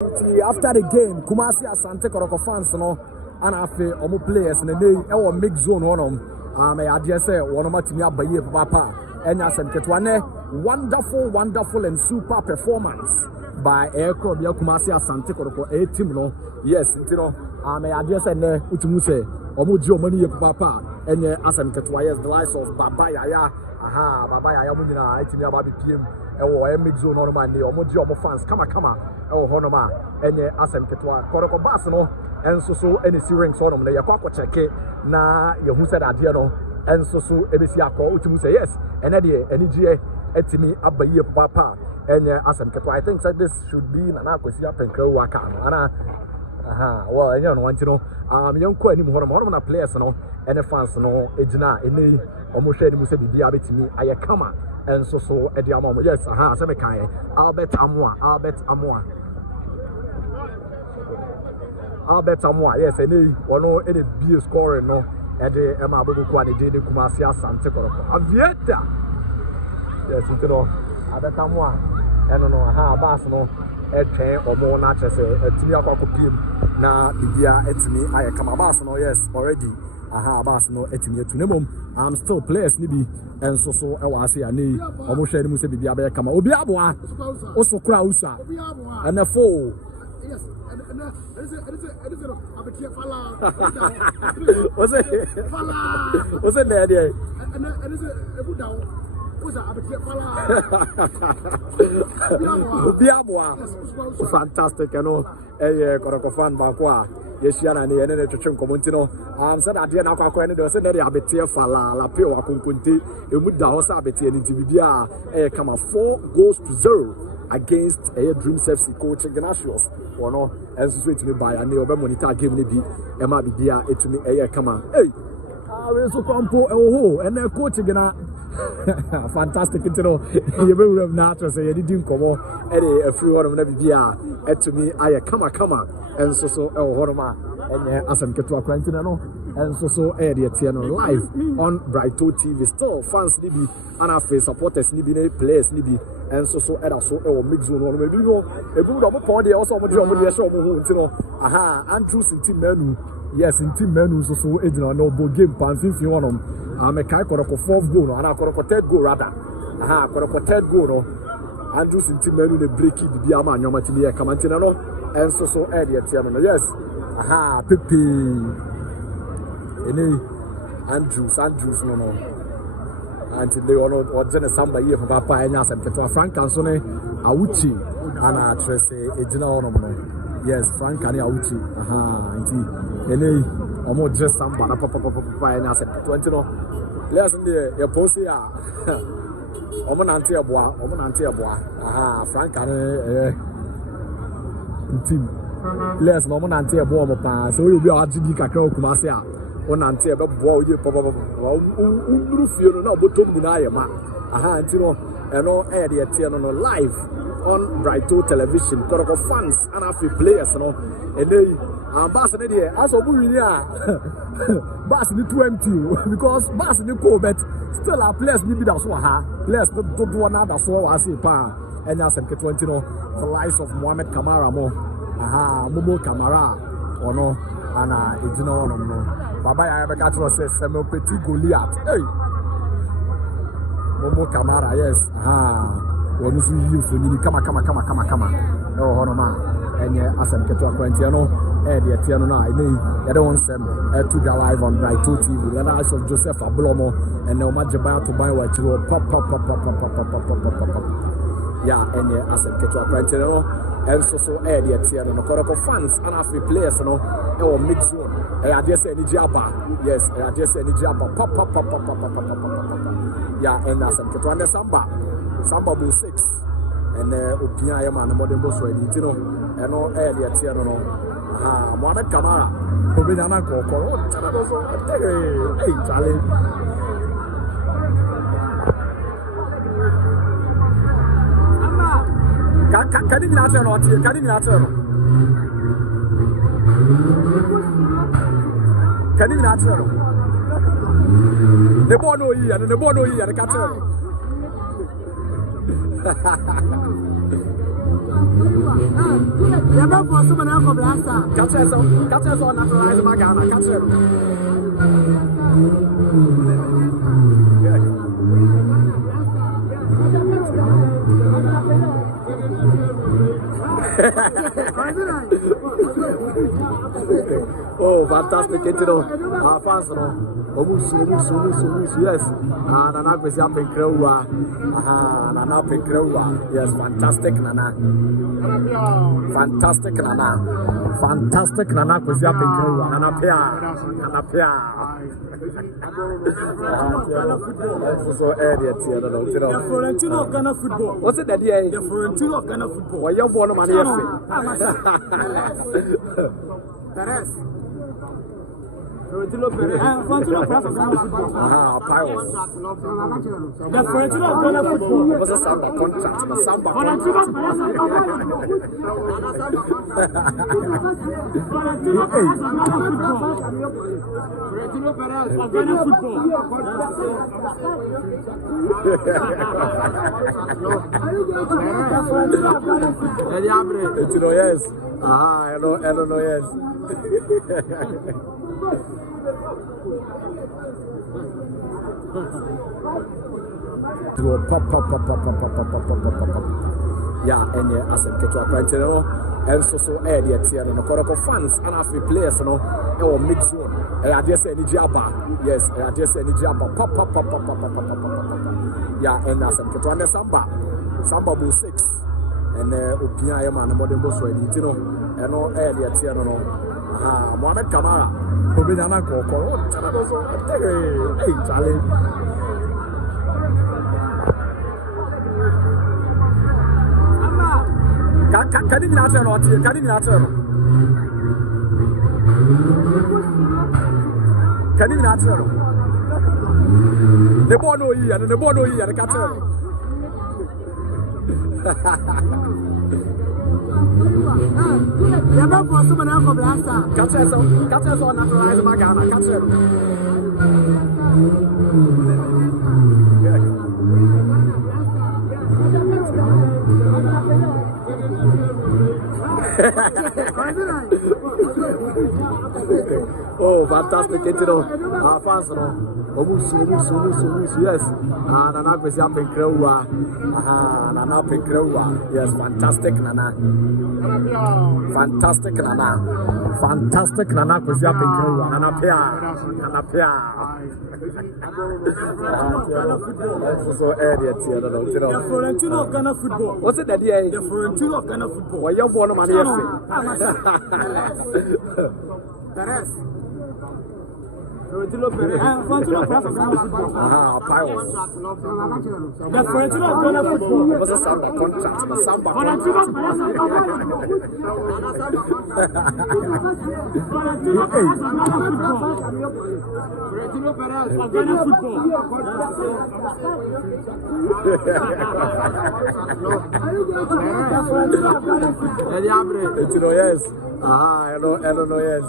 After the game, Kumasi Asante Kotoko fans no and after omo players and they our mix zone one I just say one of my team abaye papa and Asante Ketwane wonderful and super performance by Aircrow Kumasi Asante Kotoko a team no yes you know I just say ne utumu say omo ji omo ni papa and Asante Ketwa yes the likes of Baba Yaya Baba Yaya mu nyina team ababe pm e mix zone no man omo ji omo fans kama honoma enye Asante Ketwa Kotoko bass no enso so any ranks on na yakwa check na yehu said adie no enso so ebesi akọ utumu say yes ene de enigye etimi abaye papa enye Asante Ketwa. I think that this should be na akwesi apenkra waka no ana well enye no wanti no yenko anim honoma na players no ene fans no ejina ene omo hwe anim say bibia betimi ayekama enso so edi amamo yes aseme kan Albert Amoa yes ene wono ene be scoring no ede ema aboku ane de Kumasi Asante Kotoko avieta yes ntino Albert Amoa eno no bass no etwen omo na chese etimi akwa na bibia etimi ayekama bass no yes already bass no etimi etunemom I'm still players nibi enso so e wa ase ani omo hwe ni mu se bibia be kama obi aboa oso kura usa and fo yes and what's it there and is a good down fantastic, you know. Kotoko fan bakwa. Yeshiana ni ene twetwe nkomonti no. Said ade na akwa ne de say na de abetie fala la pe wa konkonte emu da ho sa abetie ni bibia kama 4-0 against Dreams FC coach Ignatius. Ono enso so etimi buy and obe monitor game ni bi e ma bibia etimi kama. Hey. We so kompo and coach Igna fantastic, you know. You will have not to say you didn't come on a free one of Navia to me. I kama and so Horoma and Asante Kotoko Quarantino and so area live on Brighto TV. Still fans Nibi and our face supporters Nibi players Nibi and so mix zone maybe go a good upon also Andrews in team menu. Yes, in team menu so no board game pan if you want them. I'm a kai Kotoko 4th goal, and I Kotoko 3rd goal rather. Kotoko 3rd goal, no. Andrews in team menu the break it the Biama Yoma to me a Camantina no, and so earlier Tiamano. Yes, Pipi. Andrews no. Until they all know what's in a samba year for Papa and Asante Kotoko Frank Ansone, Auchi, and I trust a general. Yes, Frank and Auchi. And almost just some banana papa and Asante 20 no. Players in the post here. Omonante aboa. Frank and team. Players no Omonante aboa pa. So you be a GD kakra Kumasi a. Onante aboa ye papa. Undru fio no botom ni na ye ma. Ntino eno the tie no live on Brighto television. Kotoko fans and afi players no. And Bass in the as of Bass in 20 because Bass in the cool, but still our players need that so players don't do another so I say pa and Asante 20 no the likes of Mohamed Kamara mo Momo Kamara or no and it's no no Baba I ever got to say Samuel Petit Goliath hey Momo Kamara yes when you see you for you come no honor and Asante Kotoko no the Tiano I mean, I don't want them to go live on Brighto TV. The likes of Joseph Ablomo and Omar Jabbar to buy what you pop. Yeah, and Asante Kotoko and so the Tiano Kotoko fans and after players, or mix zone. I just say Nijaba. Yes, I just say Nijaba. Pop. Yeah, and Asante Kotoko and Samba Bull 6. And Opina Yaman, modern boss, you know, and all the Tiano. Mohamed Kamara, Obinana Koko, hey, Charlie. Can you not turn on? Can you not turn on? Can you not turn on? The bono here, the bono here, the catcher. Catch us on naturalize Magana. Catch us. Oh, fantastic, you know. Fans, yes. Nana Kwesi Apinkrewua. Nana Apinkrewua. Yes, fantastic, Nana. Fantastic, Nana. Fantastic, Nana Kwesi Apinkrewua. Nana Pia. So, Florentino of Ghana football. What's it that year? The Florentino of Ghana football. Well, you're born of money. Perez. Florentino Perez. Florentino Perez of Ghana football. Pirates. The Florentino of Ghana football. What's a Samba contract? The Samba contract. Florentino Perez of Ghana football. Yes. Hello, yes. Yeah, and Asante Kotoko, and so area here, and Kotoko fans, and after players, or mid zone. I just say Nijaba, yes, I just say Nijaba, pop. Yeah, and Asante Kotoko, Samba 6. And Upia man, modern boss, and all area here, Mohamed Kamara, Obinana Koko, hey, Charlie. Can you not turn on? Can you not turn? Can you not turn? The bono here, the bono here, the catcher. Catch us on naturalize Magana. Catch us. Oh, fantastic, you know. Fans, yes. Nana Kwesi Apinkrewua. Nana Apinkrewua. Yes, fantastic, Nana. Fantastic, Nana. Fantastic, Nana Kwesi Apinkrewua. Nana Pia. So area here, the Florentino of Ghana football. What's it that year? The Florentino of Ghana football. Well, you're born of money. Perez. Florentino Perez. Florentino Perez of Ghana football. Pirates. The Florentino of Ghana football. What's a Samba contract? The Samba contract. Florentino Perez of Ghana football. Yes. Hello, yes.